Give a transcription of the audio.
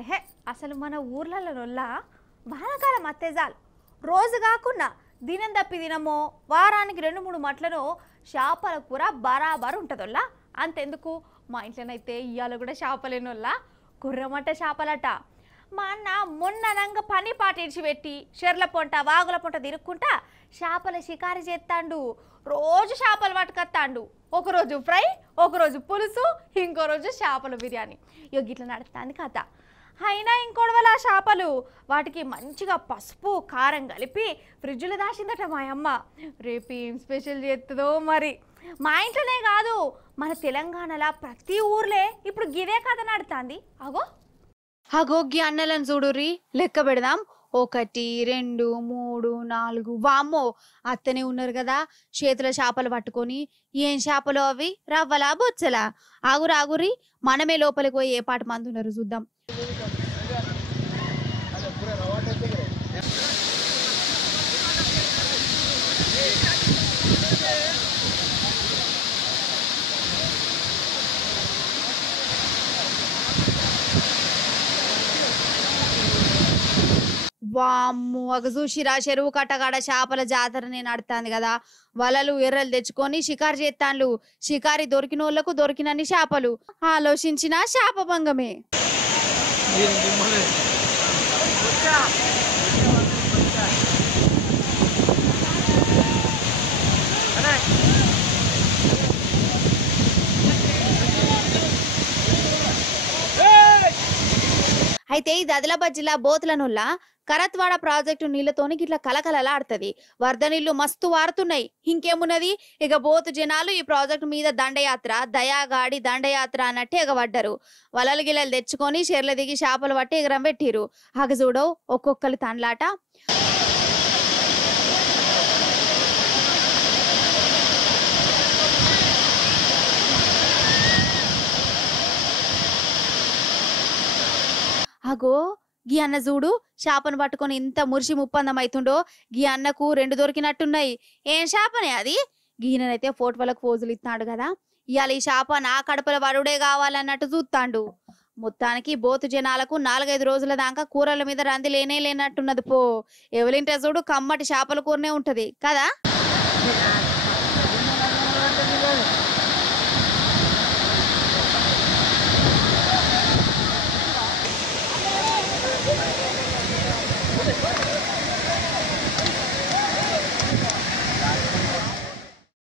ఎహే అసలు మన ఊర్లలోనొల్లా వానకాలం అత్తే చాలు రోజు కాకుండా దినం తప్పి దినమో వారానికి 2-3 మట్లను చేపల కూర బరాబర్ ఉంటుందోళ్ళ. అంతెందుకు మా ఇంట్లోనైతే ఇవాళ కూడా చేపలేనోళ్ళ కుర్రమట్ట చేపలట. మా అన్న మొన్ననంగా పని పాటించి పెట్టి చెర్ల పొంట వాగుల పొంట తిరుక్కుంటా చేపల షికారు చేస్తాండు. రోజు చేపలు పట్టుకొస్తాండు. ఒకరోజు ఫ్రై, ఒకరోజు పులుసు, ఇంకో రోజు చేపల బిర్యానీ. గిట్లా నడుస్తుంది కథ. అయినా ఇంకోడవల చేపలు వాటికి మంచిగా పసుపు కారం కలిపి ఫ్రిడ్జ్లో దాచిందట మా అమ్మ. రేపు ఏం స్పెషల్ చేస్తుందో మరి. మా ఇంట్లోనే కాదు మన తెలంగాణలో ప్రతి ఊర్లే ఇప్పుడు గిదే కథ నడుతుంది. అగో గి అన్నలను చూడుర్రి, లెక్క పెడదాం. 1 2 3 4 వామ్మో అత్తనే ఉన్నారు కదా చేతుల చేపలు పట్టుకొని. ఏం చేపలు అవి? రవ్వలా బొచ్చలా? ఆగురి మనమే లోపలికి పోయి ఏ పాట మంది ఉన్నారు చూద్దాం. వామ్ము అగ చూసిరా చెరువు కట్టగాడ చేపల జాతరనే నడుతుంది కదా. వలలు ఎర్రలు తెచ్చుకొని షికారు చేస్తాండ్లు. షికారి దొరికిన వాళ్ళకు దొరికినన్ని చేపలు. ఆలోచించిన శాప భంగమే. అయితే ఇది ఆదిలాబాద్ జిల్లా బోతులనుల్ల కరత్వాడ ప్రాజెక్టు నీళ్లతోని గిట్లా కలకలలాడుతుంది. వరద నీళ్లు మస్తు వారుతున్నాయి. ఇంకేమున్నది, ఇక బోతు జనాలు ఈ ప్రాజెక్టు మీద దండయాత్ర, దయాగాడి దండయాత్ర అన్నట్టు ఎగబడ్డారు. వలలు గిలలు తెచ్చుకొని చెర్ల దిగి చేపలు పట్టి ఎగరం పెట్టిరు. ఆగ చూడవు ఒక్కొక్కరు తండ్లాట. అగో గీ అన్న చూడు చేపను పట్టుకొని ఇంత మురిసి ముప్పందం అవుతుండో. గీ అన్నకు 2 దొరికినట్టున్నాయి. ఏం చేపనే అది? గీనైతే ఫోటోలకు పోజులు ఇస్తున్నాడు కదా. ఇవాళ ఈ చేప నా కడుపుల వరుడే కావాలన్నట్టు చూస్తాండు. మొత్తానికి బోతు జనాలకు 4-5 రోజుల దాకా కూరల మీద రంది లేనట్టున్నది పో. ఎవరింటే చూడు కమ్మటి చేపల కూరనే ఉంటది కదా.